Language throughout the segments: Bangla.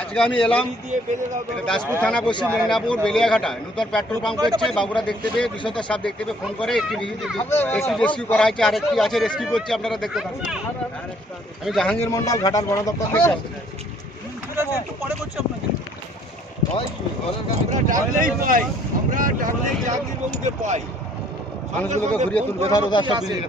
আজকে আমি এলাম দাসপুর থানা পশ্চিম মেদিনীপুর বেলিয়াঘাটা নতুন পেট্রোল পাম্প করছে বাবুরা দেখতে পেয়ে বিষয়ত সাপ দেখতে পেয়ে ফোন করে একটি একটি রেস্কিউ করা হয়েছে আর একটি আছে রেস্কিউ করছে আপনারা দেখতে থাকুন আমি জাহাঙ্গীর মন্ডল ঘাটার বন দপ্তর থেকে মানুষগুলোকে ঘুরিয়ে তুলবে ধর ওদের সব বিলিয়ে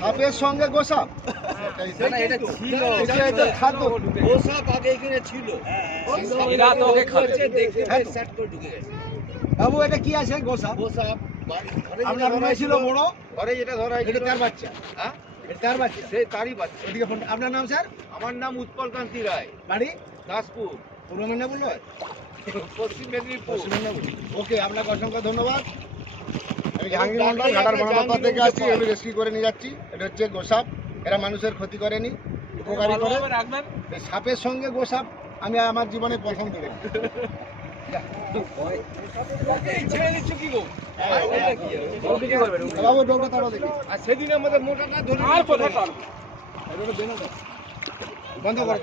সাপের সঙ্গে গোসাপ। আগে এখানে ছিল। বাবু এটা কি আছে গোসাপ? ওসব আপনার রুমে ছিল বড়? ঘরে যেটা ধরা এটা তার বাচ্চা। হ্যাঁ? এটা তার বাচ্চা। সে তারই বাচ্চা। ওদিকে আপনার নাম স্যার? আমার নাম উৎপল কান্তি রায়। বাড়ি? দাসপুর। পূর্ব মেদিনীপুর নয়? পশ্চিম মেদিনীপুর। ওকে আপনাকে অসংখ্য ধন্যবাদ। আমি জাহাঙ্গীর মন্ডল ঘাটার বনদপ্তর থেকে আসছি রেস্কিউ করে নিয়ে যাচ্ছি। এটা হচ্ছে গোসাপ। এরা মানুষের ক্ষতি করেনি উপকারী করে। সাপের সঙ্গে গোসাপ আমি আমার জীবনে প্রথম ধরে ছেড়ে দিচ্ছ কি গো? বাবু ডোকা তাড়ো দেখি আর সেদিন আমাদের মোটাটা ধরে বন্ধ করে